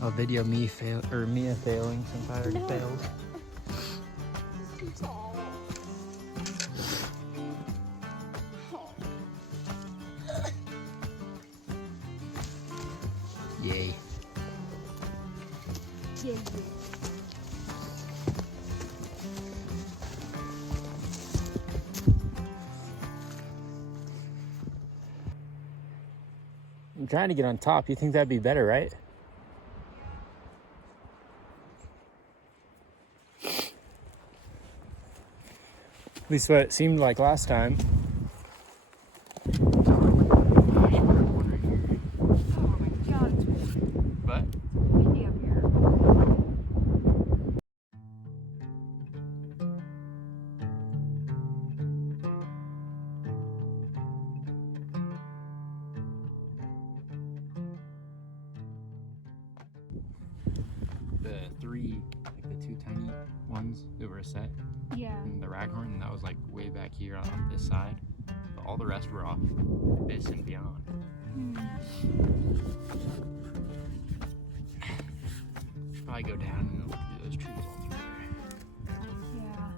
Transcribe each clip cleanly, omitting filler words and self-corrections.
I'll video me Mia failing since I already failed. Too tall. Yay. Yeah. I'm trying to get on top. You think that'd be better, right? At least what it seemed like last time. Oh my god, it's But windy up here. the three, like the two tiny ones that were a set, Yeah. and the raghorn, and that was like way back here on this side. But all the rest were off this and beyond. Probably go down and look through those trees all through there. Yeah.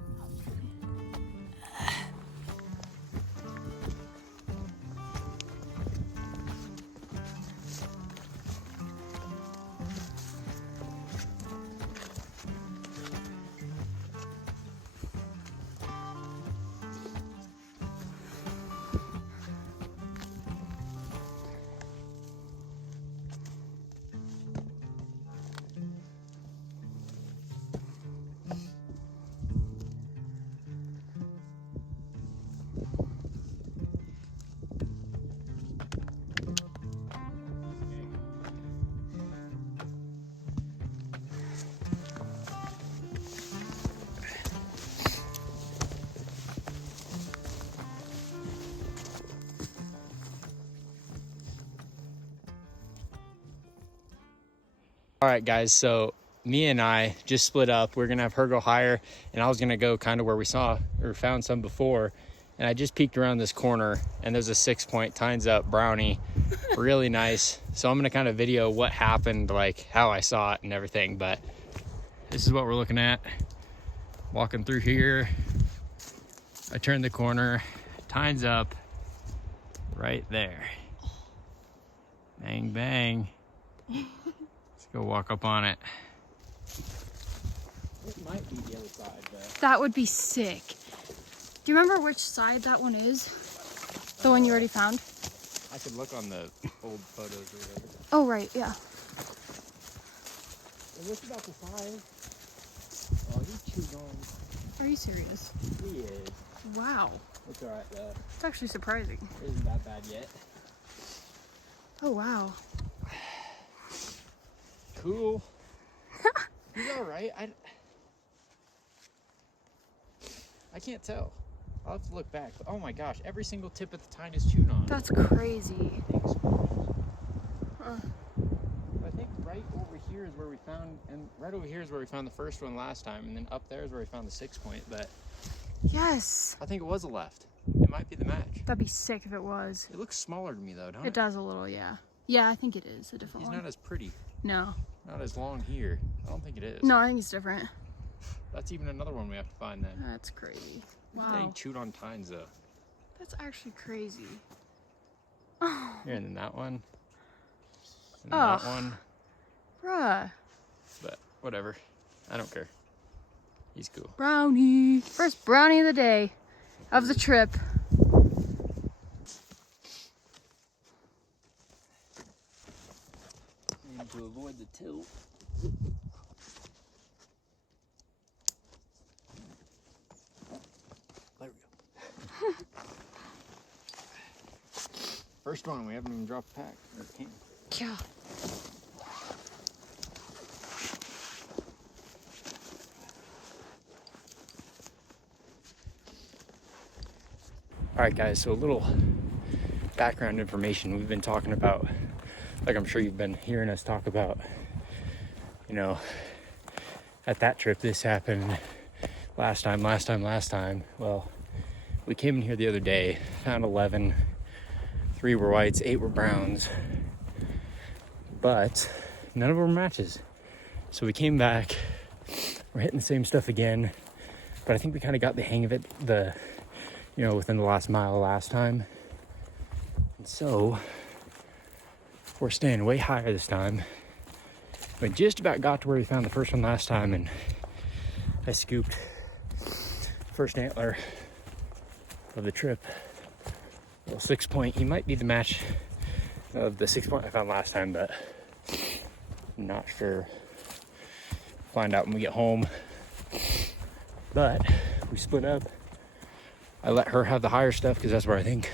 All right, guys, so Mia and I just split up. We're gonna have her go higher, and I was gonna go kind of where we saw or found some before. And I just peeked around this corner, and there's a 6-point tines up brownie, really nice. So I'm gonna kind of video what happened, like how I saw it and everything. But this is what we're looking at. Walking through here, I turned the corner, tines up, right there. Bang, bang. Go walk up on it. It might be the other side, but That would be sick. Do you remember which side that one is? The one you already found? I could look on the old photos or whatever. Oh, right, yeah. It looks about the size. Oh, he's chewed on. Are you serious? He is. Wow. It's alright though. It's actually surprising. It isn't that bad yet. Oh, wow. Cool. He's alright. I can't tell. I'll have to look back. But oh my gosh, every single tip at the tine is chewed on. That's crazy. I think right over here is where we found, and right over here is where we found the first one last time, and then up there is where we found the 6-point, but Yes. I think it was a left. It might be the match. That'd be sick if it was. It looks smaller to me though, don't it? It does a little, yeah. Yeah, I think it is a different He's one. not as pretty. No. Not as long here. I don't think it is. No, I think it's different. That's even another one we have to find then. That's crazy. Wow. Getting chewed on tines though. That's actually crazy. Here, and then that one. And Ugh. that one. Bruh. But whatever. I don't care. He's cool. Brownie. First brownie of the day. Of the trip. Need to avoid the tilt. There we go. First one, we haven't even dropped a pack. Or a can. Yeah. All right, guys, so a little background information. We've been talking about, like I'm sure you've been hearing us talk about, you know, at that trip this happened last time. Well, we came in here the other day, found 11, 3 were whites, 8 were browns, but none of them were matches. So we came back, we're hitting the same stuff again, but I think we kind of got the hang of it, within the last mile last time. And so we're staying way higher this time. We just about got to where we found the first one last time, and I scooped first antler of the trip. Little 6-point. He might be the match of the 6-point I found last time, but I'm not sure. Find out when we get home. But we split up. I let her have the higher stuff because that's where I think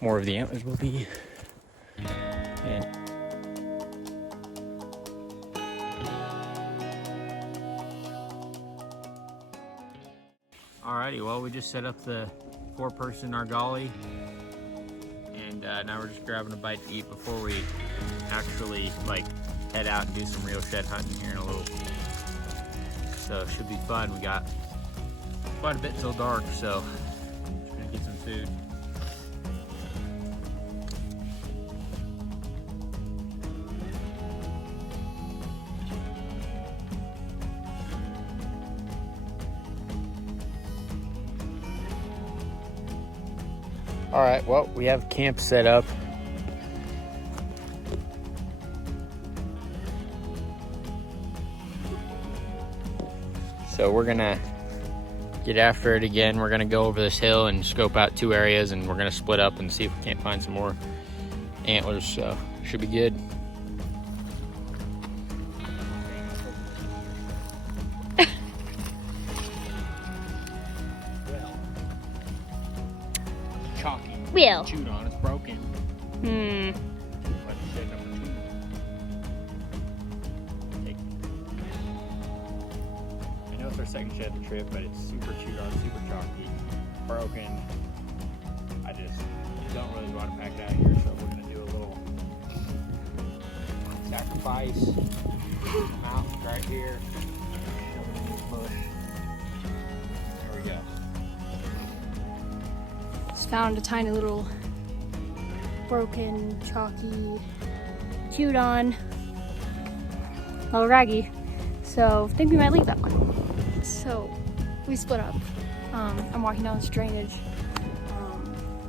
more of the antlers will be. And alrighty, well, we just set up the 4-person Argali, and now we're just grabbing a bite to eat before we actually head out and do some real shed hunting here in a little. So it should be fun. We got quite a bit till dark, so just gonna get some food. All right, well, we have camp set up. So we're gonna get after it again. We're gonna go over this hill and scope out 2 areas, and we're gonna split up and see if we can't find some more antlers, so should be good. Chalky. Will. Chewed on, it's broken. Shed number 2. I know it's our second shed of the trip, but it's super chewed on, super chalky, broken. I just don't really want to pack it out here, so we're gonna do a little sacrifice. Mountains right here. Bush. There we go. Just found a tiny little broken, chalky, chewed on, little raggy. So I think we might leave that one. So we split up. I'm walking down this drainage,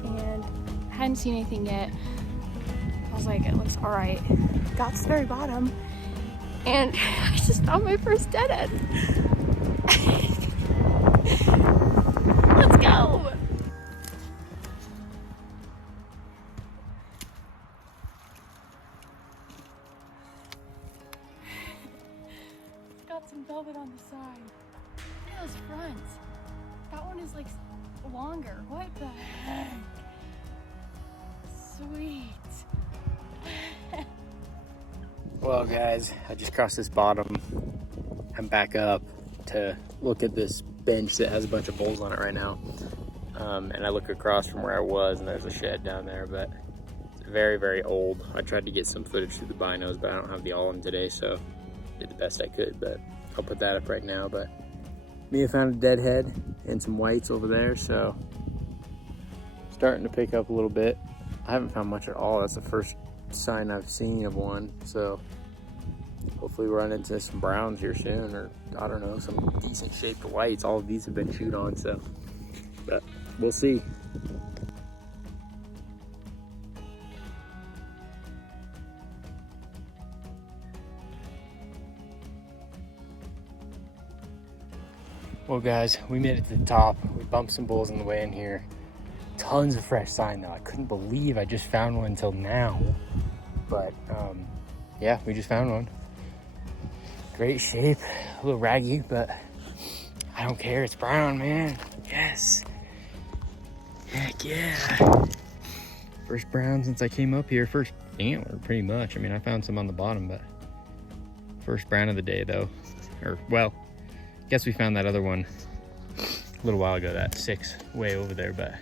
and I hadn't seen anything yet. I was like, it looks all right. Got to the very bottom, and I just found my first deadhead. Let's go. Got some velvet on the side. Look at those fronts. That one is longer. What the heck? Sweet. Well, guys, I just crossed this bottom. I'm back up to look at this bench that has a bunch of bowls on it right now. And I look across from where I was, and there's a shed down there, but it's very, very old. I tried to get some footage through the binos, but I don't have the all-in today, so did the best I could, but I'll put that up right now. But Mia found a deadhead and some whites over there, so starting to pick up a little bit. I haven't found much at all. That's the first sign I've seen of one, so hopefully we'll run into some browns here soon, or I don't know, some decent shaped whites. All of these have been chewed on, so but we'll see. Well, guys, we made it to the top. We bumped some bulls on the way in here. Tons of fresh sign though. I couldn't believe I just found one until now. But yeah, we just found one. Great shape, a little raggy, but I don't care. It's brown, man. Yes. Heck yeah. First brown since I came up here. First antler, pretty much. I mean, I found some on the bottom, but first brown of the day though. Or, well, guess we found that other one a little while ago, that 6 way over there, but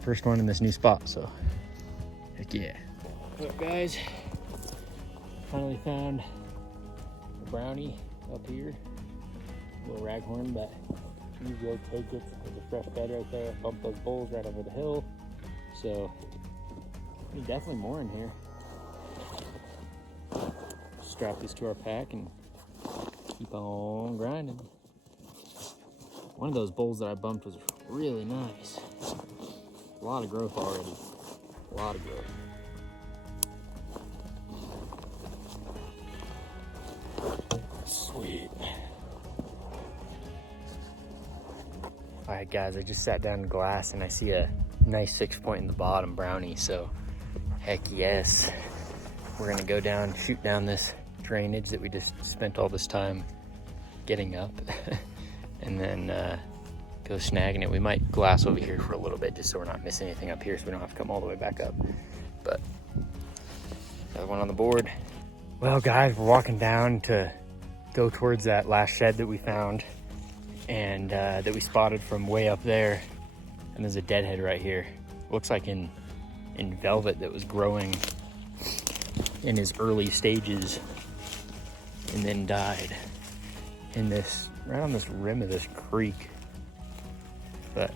first one in this new spot, so heck yeah. Look, guys, finally found a brownie up here, a little raghorn, but you go take it. There's a fresh bed right there. Bump those bulls right over the hill, so there's definitely more in here. strap this to our pack and keep on grinding. One of those bowls that I bumped was really nice. A lot of growth already. A lot of growth. Sweet. All right, guys, I just sat down in glass and I see a nice 6-point in the bottom brownie, so heck yes. We're gonna go down, shoot down this drainage that we just spent all this time getting up and then go snagging it. We might glass over here for a little bit just so we're not missing anything up here so we don't have to come all the way back up. But another one on the board. Well, guys, we're walking down to go towards that last shed that we found and that we spotted from way up there. And there's a deadhead right here. Looks like in velvet that was growing in his early stages and then died in this, right on this rim of this creek. But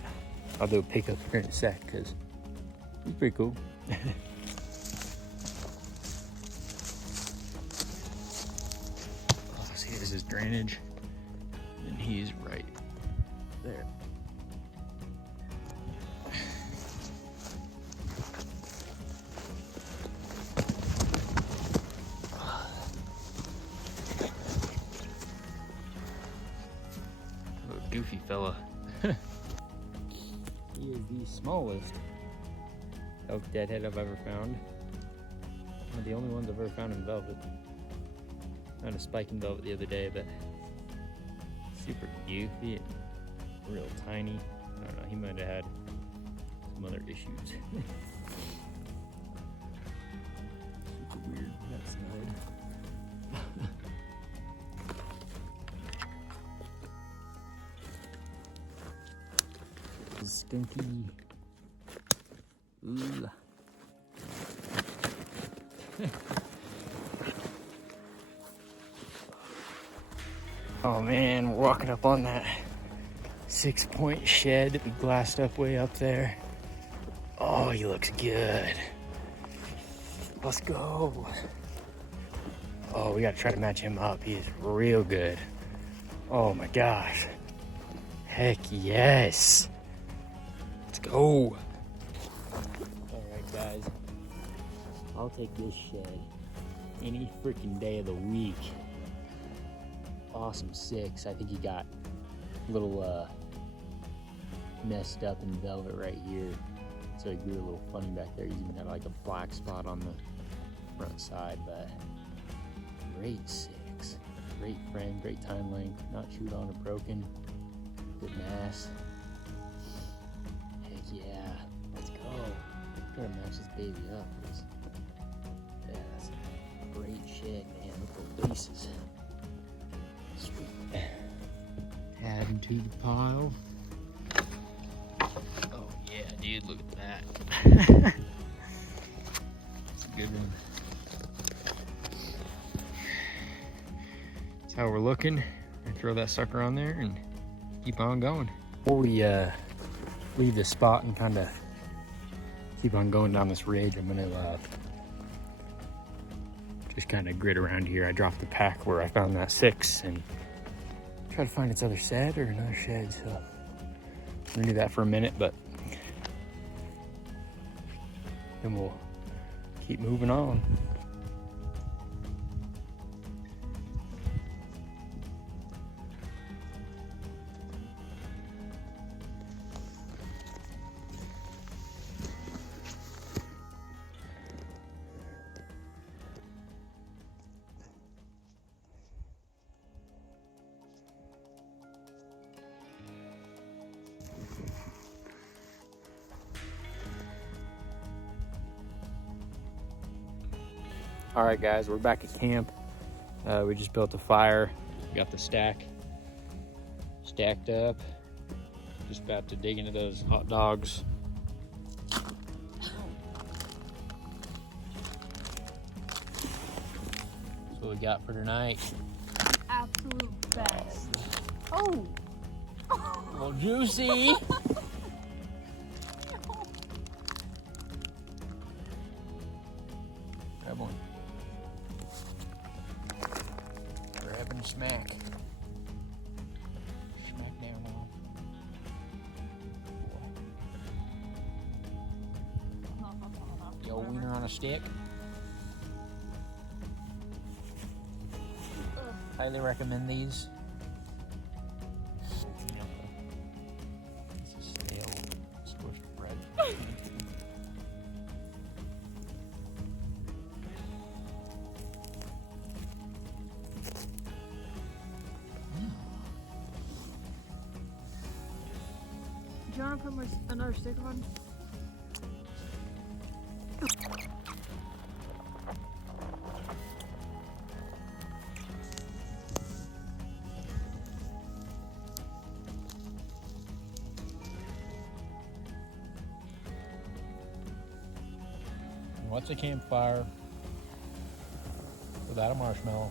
I'll do a pickup here in a sec because he's pretty cool. Oh, see, this is drainage and he's right there. Goofy fella. He is the smallest elk deadhead I've ever found. One of the only ones I've ever found in velvet. Found a spike in velvet the other day, but super goofy and real tiny. I don't know, he might have had some other issues. Super weird, that's annoying. Stinky. Ooh. Oh man, we're walking up on that 6-point shed that we glassed up way up there. Oh, he looks good. Let's go. Oh, we gotta try to match him up. He is real good. Oh my gosh. Heck yes. Go. All right, guys. I'll take this shed any freaking day of the week. Awesome 6. I think he got a little messed up in velvet right here, so he grew a little funny back there. He's even got like a black spot on the front side, but great 6. Great frame, great time length, not chewed on or broken. Good mass. Yeah, let's go. Gotta match this baby up. Yeah, that's a great shed, man. Look at the bases. Sweet. Adding to the pile. Oh yeah, dude, look at that. It's a good one. That's how we're looking. I throw that sucker on there and keep on going. Before we leave this spot and kind of keep on going down this ridge, I'm gonna just kind of grit around here. I dropped the pack where I found that 6 and try to find its other set or another shed, so I'm gonna do that for a minute, but then we'll keep moving on. All right, guys, we're back at camp. We just built a fire. We got the stack stacked up. Just about to dig into those hot dogs. That's what we got for tonight. Absolute best. Oh! A little juicy. Grab one. Smack. Smack down on. The old wiener on a stick. Highly recommend these. This is stale squished bread. Do you want to put another stick on? What's a campfire without a marshmallow?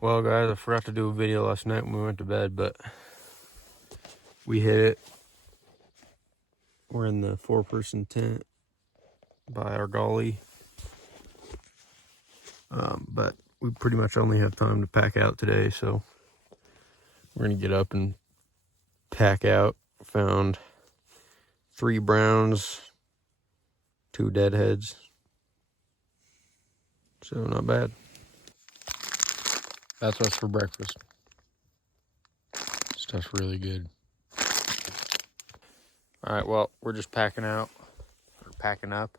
Well, guys, I forgot to do a video last night when we went to bed, but we hit it. We're in the 4-person tent by our gully. But we pretty much only have time to pack out today, so we're going to get up and pack out. Found 3 browns, 2 deadheads. So not bad. That's what's for breakfast. Stuff's really good. All right, well, we're just packing out, or packing up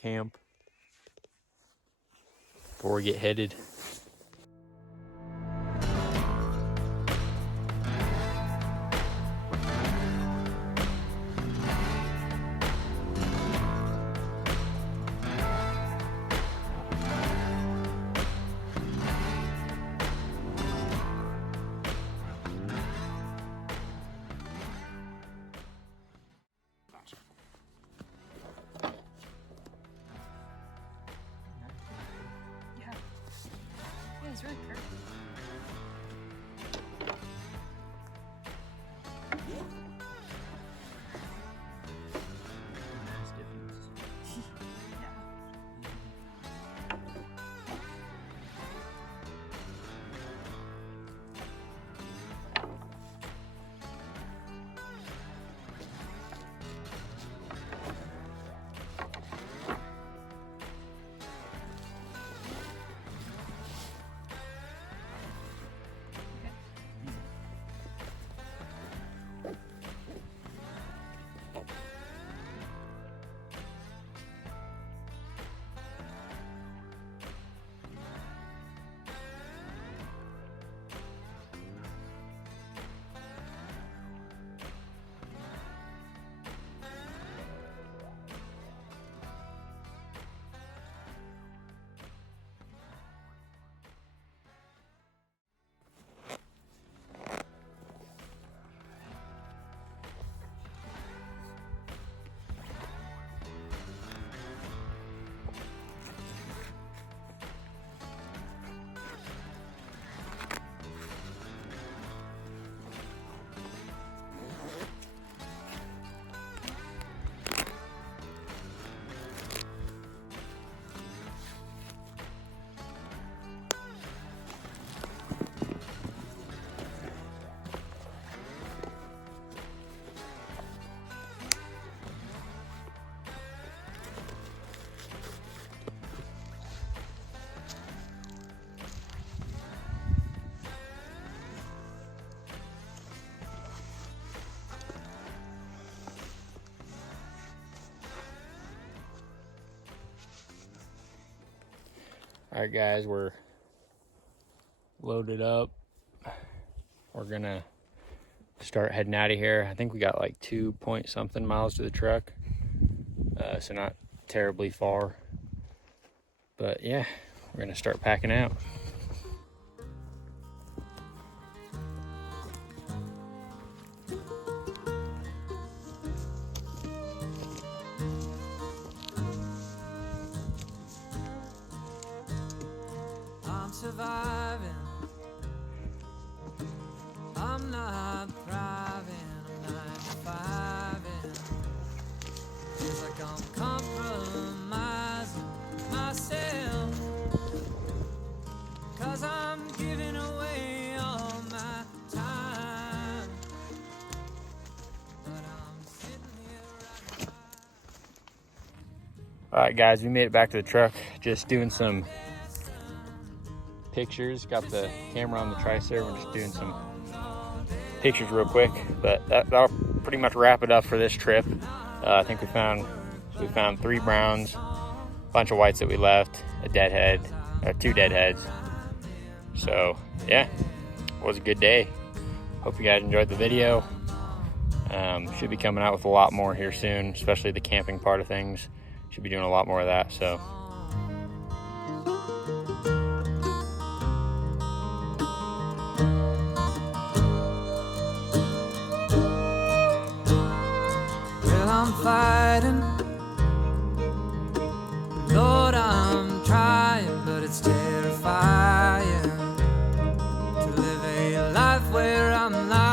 camp before we get headed. All right, guys, we're loaded up. We're gonna start heading out of here. I think we got like 2-point-something miles to the truck, so not terribly far. But yeah, we're gonna start packing out. I'm surviving. I'm not thriving. I'm 9-to-5-ing. Feels like I'm compromising myself, 'cause I'm giving away all my time. But I'm sitting here right now. All right, guys, we made it back to the truck. Just doing some pictures. Got the camera on the tricer. We're just doing some pictures real quick, but that'll pretty much wrap it up for this trip. I think we found 3 browns, a bunch of whites that we left, a deadhead, or 2 deadheads. So yeah, it was a good day. Hope you guys enjoyed the video. Should be coming out with a lot more here soon, especially the camping part of things. Should be doing a lot more of that. So I'm fighting, Lord, I'm trying, but it's terrifying to live a life where I'm lying.